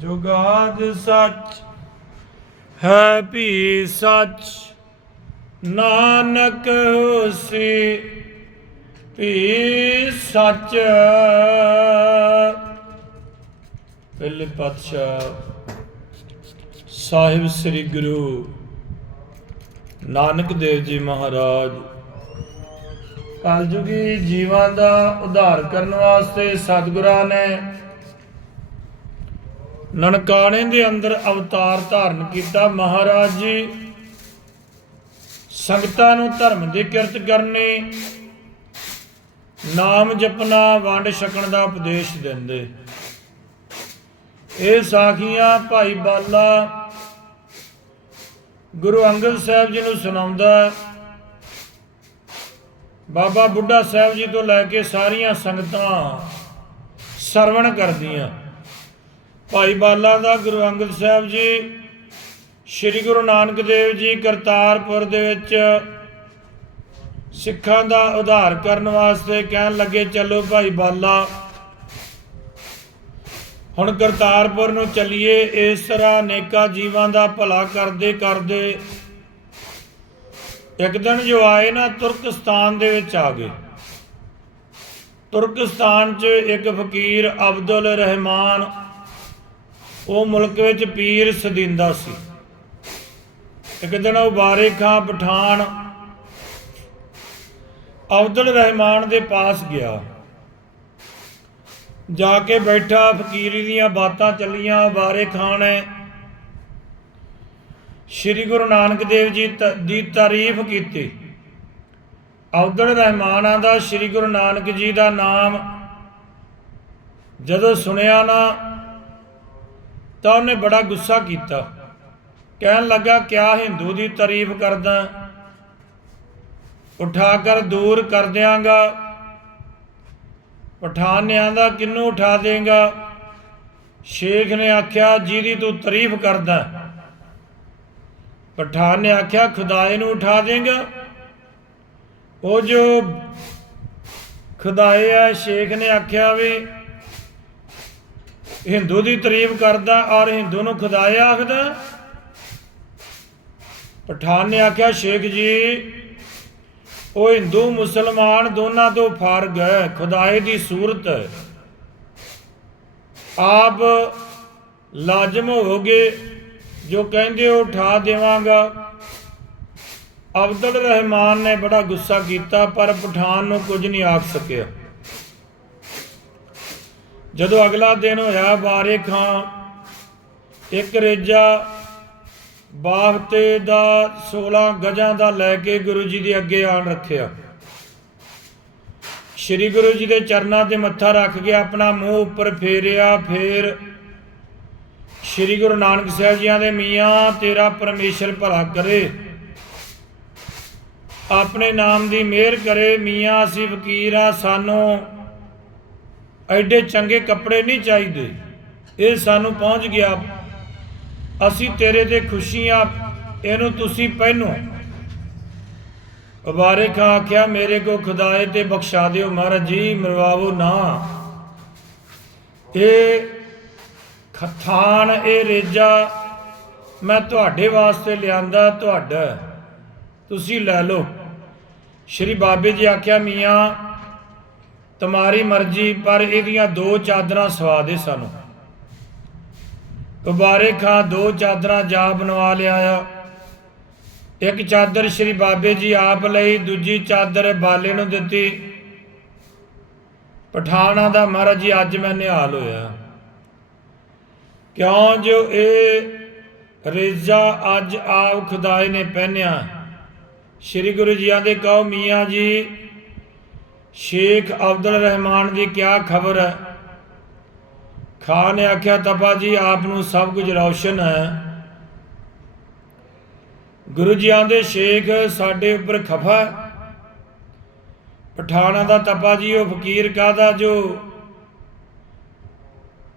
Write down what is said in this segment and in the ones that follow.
ਜੁਗਾਦ ਸੱਚ ਹੈ ਭੀ ਸੱਚ, ਨਾਨਕ ਹੋਸੀ ਵੀ ਸਚ। ਪਹਿਲੇ ਪਾਤਸ਼ਾਹ ਸਾਹਿਬ ਸ੍ਰੀ ਗੁਰੂ ਨਾਨਕ ਦੇਵ ਜੀ ਮਹਾਰਾਜ ਕਲਯੁਗੀ ਜੀਵਾਂ ਦਾ ਉਧਾਰ ਕਰਨ ਵਾਸਤੇ ਸਤਿਗੁਰਾਂ ਨੇ ਨਨਕਾਣੇ ਦੇ ਅੰਦਰ ਅਵਤਾਰ ਧਾਰਨ ਕੀਤਾ ਮਹਾਰਾਜ ਜੀ। ਸੰਗਤਾਂ ਨੂੰ ਧਰਮ ਦੀ ਕਿਰਤ ਕਰਨੀ, ਨਾਮ ਜਪਣਾ, ਵੰਡ ਛਕਣ ਦਾ ਉਪਦੇਸ਼ ਦਿੰਦੇ। ਇਹ ਸਾਖੀਆਂ ਭਾਈ ਬਾਲਾ ਗੁਰੂ ਅੰਗਦ ਸਾਹਿਬ ਜੀ ਨੂੰ ਸੁਣਾਉਂਦਾ ਬਾਬਾ ਬੁੱਢਾ ਸਾਹਿਬ ਜੀ ਤੋਂ ਲੈ ਕੇ ਸਾਰੀਆਂ ਸੰਗਤਾਂ ਸਰਵਣ ਕਰਦੀਆਂ। ਭਾਈ ਬਾਲਾ ਦਾ ਗੁਰੂ ਅੰਗਦ ਸਾਹਿਬ ਜੀ, ਸ੍ਰੀ ਗੁਰੂ ਨਾਨਕ ਦੇਵ ਜੀ ਕਰਤਾਰਪੁਰ ਦੇ ਵਿੱਚ ਸਿੱਖਾਂ ਦਾ ਉਧਾਰ ਕਰਨ ਵਾਸਤੇ ਕਹਿਣ ਲੱਗੇ, ਚੱਲੋ ਭਾਈ ਬਾਲਾ, ਹੁਣ ਕਰਤਾਰਪੁਰ ਨੂੰ ਚੱਲੀਏ, ਇਸ ਤਰ੍ਹਾਂ ਅਨੇਕਾਂ ਜੀਵਾਂ ਦਾ ਭਲਾ ਕਰਦੇ ਕਰਦੇ ਇੱਕ ਦਿਨ ਜੋ ਆਏ ਨਾ, ਤੁਰਕਸਤਾਨ ਦੇ ਵਿੱਚ ਆ ਗਏ। ਤੁਰਕਸਤਾਨ 'ਚ ਇੱਕ ਫਕੀਰ ਅਬਦੁਲ ਰਹਿਮਾਨ ਉਹ ਮੁਲਕ ਵਿੱਚ ਪੀਰ ਸਦਿੰਦਾ ਸੀ। ਇੱਕ ਦਿਨ ਉਹ ਬਾਰੇ ਖਾਂ ਪਠਾਨ ਅਬਦੁਲ ਰਹਿਮਾਨ ਦੇ ਪਾਸ ਗਿਆ। ਜਾ ਕੇ ਬੈਠਾ, ਫਕੀਰੀ ਦੀਆਂ ਬਾਤਾਂ ਚੱਲੀਆਂ ਬਾਰੇ ਖਾਨ ਨੇ ਸ੍ਰੀ ਗੁਰੂ ਨਾਨਕ ਦੇਵ ਜੀ ਤ- ਦੀ ਤਾਰੀਫ ਕੀਤੀ। ਅਬਦੁਲ ਰਹਿਮਾਨ ਦਾ, ਸ੍ਰੀ ਗੁਰੂ ਨਾਨਕ ਜੀ ਦਾ ਨਾਮ ਜਦੋਂ ਸੁਣਿਆ ਨਾ ਤਾਂ ਉਹਨੇ ਬੜਾ ਗੁੱਸਾ ਕੀਤਾ। ਕਹਿਣ ਲੱਗਾ, ਕਿਆ ਹਿੰਦੂ ਦੀ ਤਾਰੀਫ ਕਰਦਾ? ਉਠਾ ਕਰ ਦੂਰ ਕਰ ਦਿਆਂਗਾ। ਪਠਾਨ ਨੇ ਆਂਦਾ ਕਿੰਨੂੰ ਉਠਾ ਦੇਗਾ? ਸ਼ੇਖ ਨੇ ਆਖਿਆ, ਜਿਹਦੀ ਤੂੰ ਤਾਰੀਫ ਕਰਦਾ। ਪਠਾਨ ਨੇ ਆਖਿਆ, ਖੁਦਾਏ ਨੂੰ ਉਠਾ ਦੇਗਾ? ਉਹ ਜੋ ਖੁਦਾਏ ਆ, ਸ਼ੇਖ ਨੇ ਆਖਿਆ ਵੀ ਹਿੰਦੂ ਦੀ ਤਾਰੀਫ ਕਰਦਾ ਔਰ ਹਿੰਦੂ ਨੂੰ ਖੁਦਾਏ ਆਖਦਾ। ਪਠਾਨ ਨੇ ਆਖਿਆ, ਸ਼ੇਖ ਜੀ, ਉਹ ਹਿੰਦੂ, ਮੁਸਲਮਾਨ ਦੋਨਾਂ ਤੋਂ ਫ਼ਰਕ ਹੈ, ਖੁਦਾਏ ਦੀ ਸੂਰਤ। ਹੈ ਆਪ ਲਾਜ਼ਮ ਹੋਗੇ ਜੋ ਕਹਿੰਦੇ ਹੋ, ਉਠਾ ਦੇਵਾਂਗਾ। ਅਬਦੁਲ ਰਹਿਮਾਨ ਨੇ ਬੜਾ ਗੁੱਸਾ ਕੀਤਾ, ਪਰ ਪਠਾਨ ਨੂੰ ਕੁਝ ਨਹੀਂ ਆਖ ਸਕਿਆ। ਜਦੋਂ ਅਗਲਾ ਦਿਨ ਹੋਇਆ ਬਾਰੇ ਖਾਂ, ਇੱਕ ਰੇਜਾ ਬਾਹਤੇ ਦਾ 16 ਗਜਾਂ ਦਾ ਲੈ ਕੇ ਗੁਰੂ ਜੀ ਦੇ ਅੱਗੇ ਆਣ ਰੱਖਿਆ। ਸ੍ਰੀ ਗੁਰੂ ਜੀ ਦੇ ਚਰਨਾਂ ਤੇ ਮੱਥਾ ਰੱਖ ਕੇ ਆਪਣਾ ਮੂੰਹ ਉੱਪਰ ਫੇਰਿਆ, ਫੇਰ ਸ੍ਰੀ ਗੁਰੂ ਨਾਨਕ ਸਾਹਿਬ ਜੀਆਂ ਦੇ ਮੀਆਂ, ਤੇਰਾ ਪਰਮੇਸ਼ਰ ਭਲਾ ਕਰੇ। ਆਪਣੇ ਨਾਮ ਦੀ ਮਿਹਰ ਕਰੇ, ਮੀਆਂ ਅਸੀਂ ਫਕੀਰ ਆ, ਸਾਨੂੰ ਐਡੇ ਚੰਗੇ ਕੱਪੜੇ ਨਹੀਂ ਚਾਹੀਦੇ। ਇਹ ਸਾਨੂੰ ਪਹੁੰਚ ਗਿਆ। ਅਸੀਂ ਤੇਰੇ ਤੇ ਖੁਸ਼ੀਆਂ ਇਹਨੂੰ ਤੁਸੀਂ ਪਹਿਨੋ। ਉਬਾਰੇ ਆਖਿਆ, ਮੇਰੇ ਕੋ ਖੁਦਾਏ ਤੇ ਬਖਸ਼ਾ ਦਿਓ ਮਹਾਰਾਜ ਜੀ, ਮਰਵਾਵੋ ਨਾ। ਇਹ ਖਥਾਨ ਇਹ ਰੇਜਾ, ਮੈਂ ਤੁਹਾਡੇ ਵਾਸਤੇ ਲਿਆਂਦਾ ਤੁਹਾਡਾ। ਤੁਸੀਂ ਲੈ ਲਓ। ਸ਼੍ਰੀ ਬਾਬੇ ਜੀ ਆਖਿਆ, ਮੀਆਂ ਤੁਹਾਡੀ ਮਰਜ਼ੀ, ਪਰ ਇਹਦੀਆਂ ਦੋ ਚਾਦਰਾਂ ਸਵਾ ਦੇ ਸਾਨੂੰ। ਗੁਬਾਰੇ ਖਾਂ ਦੋ ਚਾਦਰਾਂ ਜਾ ਬਣਵਾ ਲਿਆਇਆ ਇੱਕ ਚਾਦਰ ਸ਼੍ਰੀ ਬਾਬੇ ਜੀ ਆਪ ਲਈ, ਦੂਜੀ ਚਾਦਰ ਬਾਲੇ ਨੂੰ ਦਿੱਤੀ। ਪਠਾਣਾ ਦਾ ਮਹਾਰਾਜ ਜੀ, ਅੱਜ ਮੈਂ ਨਿਹਾਲ ਹੋਇਆ। ਕਿਉਂ ਜੋ ਇਹ ਰੇਜ਼ਾ ਅੱਜ ਆਪ ਖੁਦਾਏ ਨੇ ਪਹਿਨਿਆ। ਸ਼੍ਰੀ ਗੁਰੂ ਜੀਆਂ ਦੇ ਕਹੋ, ਮੀਆਂ ਜੀ ਸ਼ੇਖ ਅਬਦੁਲ ਰਹਿਮਾਨ ਦੀ ਕਿਆ ਖਬਰ ਹੈ? ਖਾਨ ਨੇ ਆਖਿਆ, ਤਪਾ ਜੀ, ਆਪ ਨੂੰ ਸਭ ਕੁਝ ਰੌਸ਼ਨ ਹੈ। ਗੁਰੂ ਜੀ ਆਂਦੇ, ਸ਼ੇਖ ਸਾਡੇ ਉੱਪਰ ਖਫਾ ਪਠਾਣਾ ਦਾ ਤਪਾ ਜੀ, ਉਹ ਫਕੀਰ ਕਾਦਾ ਜੋ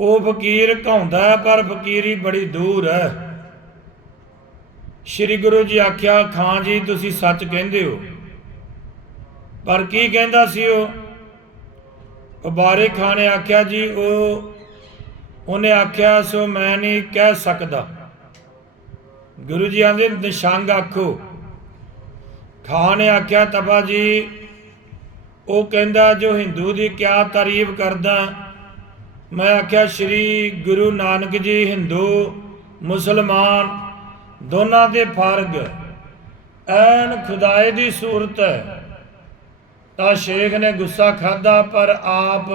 ਉਹ ਫਕੀਰ ਘਾਉਂਦਾ ਹੈ, ਪਰ ਫਕੀਰੀ ਬੜੀ ਦੂਰ ਹੈ। ਸ੍ਰੀ ਗੁਰੂ ਜੀ ਆਖਿਆ ਖਾਂ ਜੀ, ਤੁਸੀਂ ਸੱਚ ਕਹਿੰਦੇ ਹੋ। ਪਰ ਕੀ ਕਹਿੰਦਾ ਸੀ ਉਹ? ਉਬਾਰੇ ਖਾਂ ਨੇ ਆਖਿਆ ਜੀ, ਉਹ, ਉਹਨੇ ਆਖਿਆ, ਸੋ ਮੈਂ ਨਹੀਂ ਕਹਿ ਸਕਦਾ। ਗੁਰੂ ਜੀ ਆਂਦੇ, ਨਿਸ਼ੰਗ ਆਖੋ। ਖਾਂ ਨੇ ਆਖਿਆ ਤਬਾ ਜੀ, ਉਹ ਕਹਿੰਦਾ, ਜੋ ਹਿੰਦੂ ਦੀ ਕਿਆ ਤਾਰੀਫ ਕਰਦਾ, ਮੈਂ ਆਖਿਆ, ਸ੍ਰੀ ਗੁਰੂ ਨਾਨਕ ਜੀ ਹਿੰਦੂ, ਮੁਸਲਮਾਨ, ਦੋਨਾਂ ਦੇ ਫਰਗ। ਐਨ ਖੁਦਾਏ ਦੀ ਸੂਰਤ ਹੈ। ਤਾਂ ਸ਼ੇਖ ਨੇ ਗੁੱਸਾ ਖਾਦਾ ਪਰ ਆਪ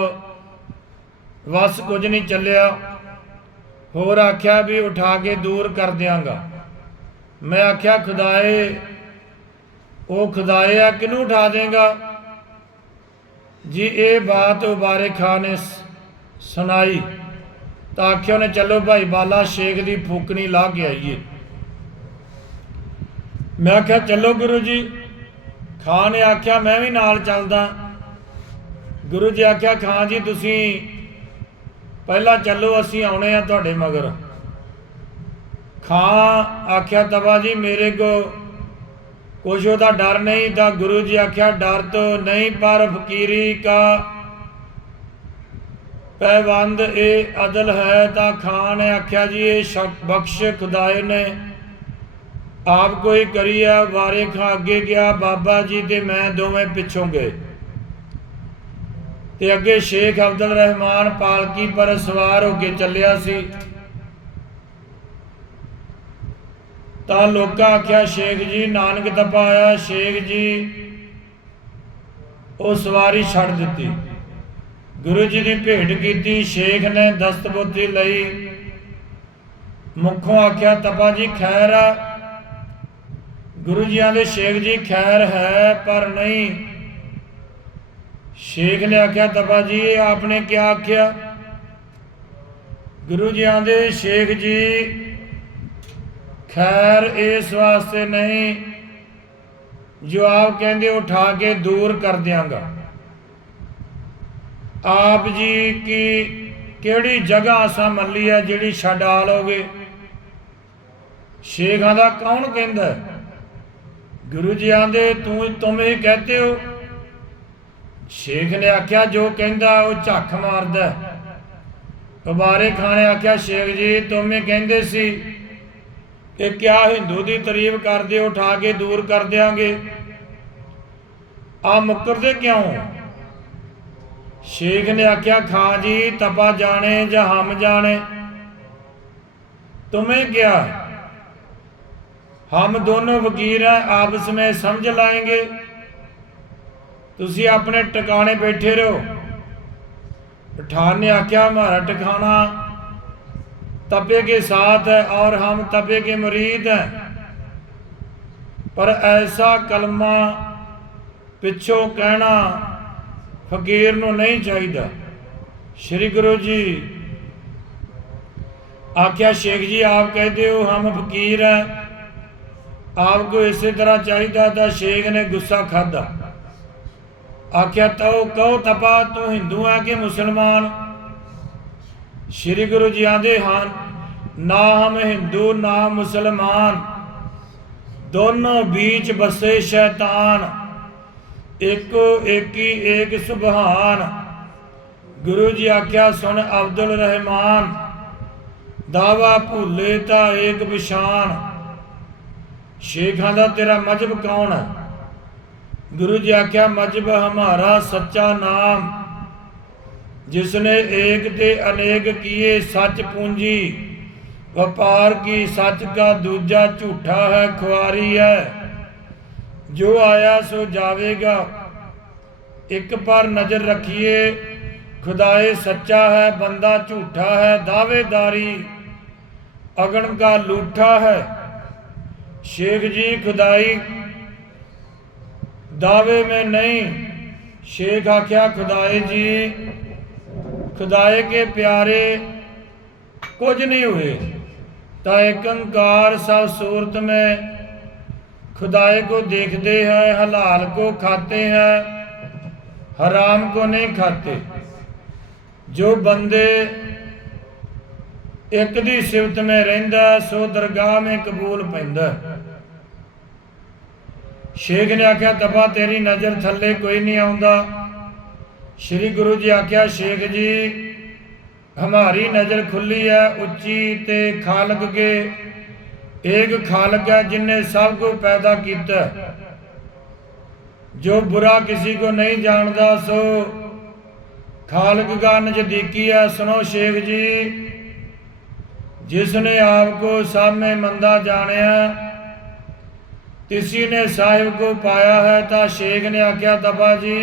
ਵਸ ਕੁਝ ਨਹੀਂ ਚੱਲਿਆ। ਹੋਰ ਆਖਿਆ ਵੀ ਉਠਾ ਕੇ ਦੂਰ ਕਰ ਦਿਆਂਗਾ। ਮੈਂ ਆਖਿਆ, ਖੁਦਾਏ, ਉਹ ਖੁਦਾਏ ਆ ਕਿਨੂੰ ਉਠਾ ਦੇਗਾ? ਜੀ, ਇਹ ਬਾਤ ਉਬਾਰੇ ਖਾਨ ਨੇ ਸੁਣਾਈ। ਤਾਂ ਆਖਿਆ ਨੇ ਚਲੋ ਭਾਈ, ਬਾਲਾ ਸ਼ੇਖ ਦੀ ਫੂਕਣੀ ਲਾ ਕੇ ਆਈਏ। ਮੈਂ ਆਖਿਆ, ਚਲੋ ਗੁਰੂ ਜੀ। ਖਾਂ ਨੇ ਆਖਿਆ, ਮੈਂ ਵੀ ਨਾਲ ਚੱਲਦਾ। ਗੁਰੂ ਜੀ ਆਖਿਆ, ਖਾਂ ਜੀ, ਤੁਸੀਂ ਪਹਿਲਾਂ ਚੱਲੋ, ਅਸੀਂ ਆਉਣੇ ਆ ਤੁਹਾਡੇ ਮਗਰ। ਖਾਂ ਆਖਿਆ ਤਬਾ ਜੀ, ਮੇਰੇ ਕੋ ਕੁਛ ਉਹਦਾ ਡਰ ਨਹੀਂ, ਤਾਂ ਗੁਰੂ ਜੀ ਆਖਿਆ, ਡਰ ਤੋਂ ਨਹੀਂ, ਪਰ ਫਕੀਰੀ ਕਾ ਪੈਵੰਦ ਇਹ ਅਦਲ ਹੈ, ਤਾਂ ਖਾਨ ਨੇ ਆਖਿਆ ਜੀ, ਇਹ ਸ਼ਕ ਬਖਸ਼ ਖੁਦਾਏ ਨੇ। ਆਪ ਕੋਈ ਕਰੀਆ, ਵਾਰੇ ਖਾਂ ਅੱਗੇ ਗਿਆ, ਬਾਬਾ ਜੀ ਤੇ ਮੈਂ ਦੋਵੇਂ ਪਿੱਛੋਂ ਗਏ। ਤੇ ਅੱਗੇ ਸ਼ੇਖ ਅਬਦੁਲ ਰਹਿਮਾਨ ਪਾਲਕੀ ਪਰ ਸਵਾਰ ਹੋ ਕੇ ਚੱਲਿਆ ਸੀ। ਤਾਂ ਲੋਕਾਂ ਆਖਿਆ, ਸ਼ੇਖ ਜੀ, ਨਾਨਕ ਤਪਾ ਆਇਆ, ਸ਼ੇਖ ਜੀ, ਉਹ ਸਵਾਰੀ ਛੱਡ ਦਿੱਤੀ। ਗੁਰੂ ਜੀ ਦੀ ਭੇਟ ਕੀਤੀ, ਸ਼ੇਖ ਨੇ ਦਸਤਬੋਤੀ ਲਈ। ਮੁੱਖੋਂ ਆਖਿਆ, ਤਪਾ ਜੀ, ਖੈਰ ਆ ਗੁਰੂ ਜੀ ਆਂਦੇ ਸ਼ੇਖ ਜੀ, ਖੈਰ ਹੈ ਪਰ ਨਹੀਂ। ਸ਼ੇਖ ਨੇ ਆਖਿਆ, ਤਪਾ ਜੀ ਇਹ ਆਪਨੇ ਕੀ ਆਖਿਆ? ਗੁਰੂ ਜੀ ਆਂਦੇ ਸ਼ੇਖ ਜੀ, ਖੈਰ ਇਸ ਵਾਸਤੇ ਨਹੀਂ, ਜੋ ਆਪ ਕਹਿੰਦੇ ਉਠਾ ਕੇ ਦੂਰ ਕਰ ਦਿਆਂਗਾ। ਆਪ ਜੀ ਕੀ, ਕਿਹੜੀ ਜਗ੍ਹਾ ਅਸਾਂ ਮੱਲੀ ਹੈ ਜਿਹੜੀ ਛੱਡ ਆ ਲੋਗੇ ਸ਼ੇਖਾਂ ਦਾ ਕੌਣ ਕਹਿੰਦਾ ਹੈ? ਗੁਰੂ ਜੀ ਆਂਦੇ ਤੂੰ ਤੁਮ ਹੀ ਕਹਤੇ ਹੋ। ਸ਼ੇਖ ਨੇ ਆਖਿਆ, ਜੋ ਕਹਿੰਦਾ ਉਹ ਝੱਖ ਮਾਰਦਾ। ਕਬਾਰੇ ਖਾਨ ਨੇ ਆਖਿਆ, ਸ਼ੇਖ ਜੀ, ਤੁਮ ਕਹਿੰਦੇ ਸੀ ਕਿ ਕਿਆ ਹਿੰਦੂ ਦੀ ਤਾਰੀਫ ਕਰਦੇ ਹੋ ਉਠਾ ਕੇ ਦੂਰ ਕਰ ਦਿਆਂਗੇ। ਆ ਮੁਕਰਦੇ ਕਿਉਂ? ਸ਼ੇਖ ਨੇ ਆਖਿਆ, ਖਾਂ ਜੀ, ਤਪਾ ਜਾਣੇ ਜਾਂ ਹਮ ਜਾਣੇ। ਤੁਮੇ ਗਿਆ ਹਮ ਦੋਨੋ ਵਕੀਰ ਹੈ ਆਪਸ ਵਿੱਚ ਸਮਝ ਲਾਏਗੇ। ਤੁਸੀਂ ਆਪਣੇ ਟਿਕਾਣੇ ਬੈਠੇ ਰਹੋ। ਪਠਾਨ ਨੇ ਆਖਿਆ ਹਮਾਰਾ ਟਿਕਾਣਾ ਤਬੇ ਕੇ ਸਾਥ ਹੈ ਔਰ ਹਮ ਤਬੇ ਕੇ murid ਹੈ। ਪਰ ਐਸਾ ਕਲਮਾ ਪਿੱਛੋਂ ਕਹਿਣਾ ਫਕੀਰ ਨੂੰ ਨਹੀਂ ਚਾਹੀਦਾ। ਸ਼੍ਰੀ ਗੁਰੂ ਜੀ ਆਖਿਆ, ਸ਼ੇਖ ਜੀ, ਆਪ ਕਹਦੇ ਹੋ ਹਮ ਫਕੀਰ ਹੈ ਆਪ ਕੋ ਇਸੇ ਤਰ੍ਹਾਂ ਚਾਹੀਦਾ ਤਾਂ ਸ਼ੇਖ ਨੇ ਗੁੱਸਾ ਖਾਦਾ ਆਖਿਆ, ਤਉ, ਕਉ ਤਪਾ, ਤੂੰ ਹਿੰਦੂ ਆ ਕਿ ਮੁਸਲਮਾਨ? ਸ੍ਰੀ ਗੁਰੂ ਜੀ ਆਂਦੇ ਹਨ, ਨਾ ਹਮ ਹਿੰਦੂ, ਨਾ ਮੁਸਲਮਾਨ। ਦੋਨੋਂ ਵਿੱਚ ਬਸੇ ਸ਼ੈਤਾਨ। ਇੱਕੋ ਏਕੀ ਏਕ ਸੁਭਾਨ। ਗੁਰੂ ਜੀ ਆਖਿਆ, ਸੁਣ ਅਬਦੁਲ ਰਹਿਮਾਨ, ਦਾਵਾ ਭੁੱਲੇ ਤਾਂ ਏਕ ਬਿਸ਼ਾਨ ਸ਼ੇਖਾਂ ਦਾ ਤੇਰਾ ਮਜਬ ਕੌਣ? ਹੈ ਗੁਰੂ ਜੀ ਆਖਿਆ, ਮਜਬ ਹਮਾਰਾ ਸੱਚਾ ਨਾਮ। ਜਿਸਨੇ ਏਕ ਤੇ ਅਨੇਕ ਕੀਏ, ਸੱਚ ਪੂੰਜੀ। ਵਪਾਰ ਕੀ ਸੱਚ ਕਾ ਦੂਜਾ ਝੂਠਾ ਹੈ, ਖੁਆਰੀ ਹੈ। ਜੋ ਆਇਆ ਸੋ ਜਾਵੇਗਾ। ਇੱਕ ਪਰ ਨਜ਼ਰ ਰੱਖੀਏ, ਖੁਦਾਏ ਸੱਚਾ ਹੈ, ਬੰਦਾ ਝੂਠਾ ਹੈ ਦਾਵੇਦਾਰੀ ਅਗਣ ਕਾ ਲੂਠਾ ਹੈ। ਸ਼ੇਖ ਜੀ ਖੁਦਾਈ ਦਾਵੇ में नहीं शेख आख्या खुदाए जी खुदाए के प्यारे ਕੁਝ ਨਹੀਂ ਹੋਏ ਤਾਂ ਇੱਕ ਅੰਕਾਰ ਸਭ ਸੂਰਤ में खुदाए को देखते हैं हलाल को खाते हैं हराम को नहीं खाते ਜੋ ਬੰਦੇ ਇੱਕ ਦੀ ਸਿਫਤ ਮੇ ਰਹਿੰਦਾ ਸੋ ਦਰਗਾਹ ਮੇ ਕਬੂਲ ਪੈਂਦਾ ਸ਼ੇਖ ਨੇ ਆਖਿਆ ਤਬਾ ਤੇਰੀ ਨਜ਼ਰ ਥੱਲੇ ਕੋਈ ਨਹੀਂ ਆਉਂਦਾ। ਸ੍ਰੀ ਗੁਰੂ ਜੀ ਆਖਿਆ, ਸ਼ੇਖ ਜੀ, ਹਮਾਰੀ ਨਜ਼ਰ ਖੁੱਲੀ ਹੈ, ਉੱਚੀ ਤੇ ਖਾਲਕ ਕੇ। ਏਕ ਖਾਲਕ ਹੈ ਜਿਨੇ ਸਭ ਕੋ ਪੈਦਾ ਕੀਤਾ। ਜੋ ਬੁਰਾ ਕਿਸੇ ਕੋ ਨਹੀਂ ਜਾਣਦਾ, ਸੋ ਖਾਲਕ ਦਾ ਨਜ਼ਦੀਕੀ ਹੈ। ਸੁਣੋ ਸ਼ੇਖ ਜੀ ਜਿਸ ਨੇ ਆਪ ਕੋ ਸਾਹਮਣੇ ਮੰਦਾ ਜਾਣਿਆ किसी ने साहिब को पाया है ता शेख ने आख्या तबा जी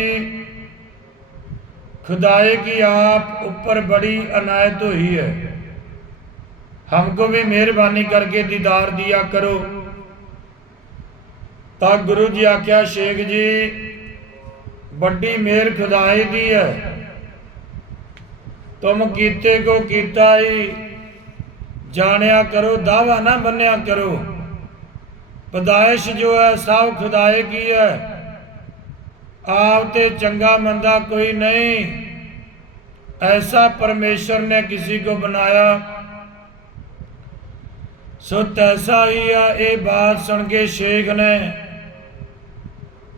खुदाए की आप ऊपर बड़ी अनायत हुई है हमको भी मेहरबानी करके दीदार दिया करो ता गुरु जी आख्या शेख जी बड़ी मेहर खुदाई दी है तुम कीते को कीता ही जानिया करो दावा ना बन्या करो ਪਦਾਇਸ਼ ਜੋ ਹੈ, ਸਭ ਖੁਦਾਏ ਕੀ ਹੈ? ਆਪ ਤੇ ਚੰਗਾ ਮੰਦਾ ਕੋਈ ਨਹੀਂ। ਐਸਾ ਪਰਮੇਸ਼ਰ ਨੇ ਕਿਸੇ ਕੋ ਬਣਾਇਆ। ਸੋ ਤੈਸਾ ਹੀ ਆ, ਇਹ ਬਾਤ ਸੁਣ ਕੇ ਸ਼ੇਖ ਨੇ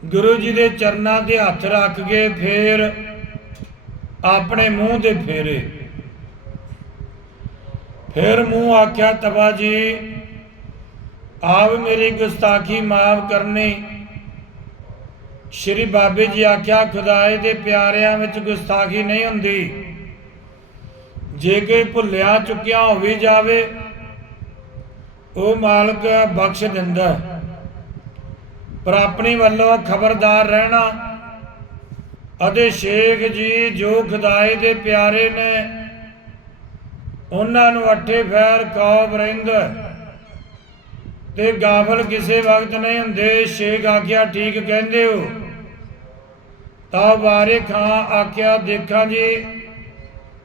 ਗੁਰੂ ਜੀ ਦੇ ਚਰਨਾਂ ਤੇ ਹੱਥ ਰੱਖ ਕੇ ਫੇਰ ਆਪਣੇ ਮੂੰਹ ਦੇ ਫੇਰੇ। ਫਿਰ ਮੂੰਹ ਆਖਿਆ ਤਬਾ ਜੀ ਆਪ ਮੇਰੀ ਗੁਸਤਾਖੀ ਮਾਫ ਕਰਨੀ। ਸ਼੍ਰੀ ਬਾਬੇ ਜੀ ਆਖਿਆ, ਖੁਦਾਏ ਦੇ ਪਿਆਰਿਆਂ ਵਿੱਚ ਗੁਸਤਾਖੀ ਨਹੀਂ ਹੁੰਦੀ। ਜੇ ਕੋਈ ਭੁੱਲਿਆ ਚੁੱਕਿਆ ਹੋ ਵੀ ਜਾਵੇ, ਉਹ ਮਾਲਕ ਬਖਸ਼ ਦਿੰਦਾ ਹੈ। ਪਰ ਆਪਣੀ ਵੱਲੋਂ ਖਬਰਦਾਰ ਰਹਿਣਾ ਅਤੇ ਸ਼ੇਖ ਜੀ ਜੋ ਖੁਦਾਏ ਦੇ ਪਿਆਰੇ ਨੇ, ਉਹਨਾਂ ਨੂੰ ਅੱਠੇ ਫੈਰ ਕੌਬ ਰਹਿੰਦਾ ਤੇ ਗਾਫਲ ਕਿਸੇ ਵਕਤ ਨਹੀਂ ਹੁੰਦੇ। ਸ਼ੇਖ ਆਖਿਆ ਠੀਕ ਕਹਿੰਦੇ ਹੋ। ਤਾਂ ਵਾਰੇ ਖਾਂ ਆਖਿਆ, ਦੇਖਾਂ ਜੀ,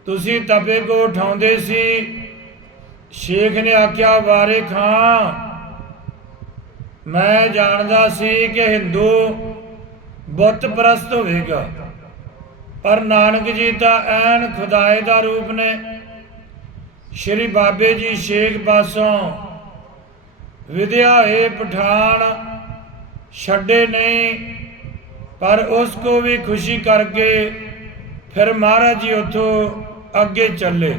ਤੁਸੀਂ ਤਪੇ ਕੋ ਉਠਾਉਂਦੇ ਸੀ। ਸ਼ੇਖ ਨੇ ਆਖਿਆ ਵਾਰੇ ਖਾਂ, ਮੈਂ ਜਾਣਦਾ ਸੀ ਕਿ ਹਿੰਦੂ ਬੁੱਤ ਪ੍ਰਸਤ ਹੋਵੇਗਾ। ਪਰ ਨਾਨਕ ਜੀ ਤਾਂ ਐਨ ਖੁਦਾਏ ਦਾ ਰੂਪ ਨੇ। ਸ਼੍ਰੀ ਬਾਬੇ ਜੀ ਸ਼ੇਖ ਪਾਸੋਂ ਵਿਦਿਆ ਹੈ ਪਠਾਨ, ਛੱਡੇ ਨਹੀਂ, ਪਰ ਉਸ ਕੋ ਵੀ ਖੁਸ਼ੀ ਕਰਕੇ ਫਿਰ ਮਹਾਰਾਜ ਜੀ ਉਥੋਂ ਅੱਗੇ ਚੱਲੇ।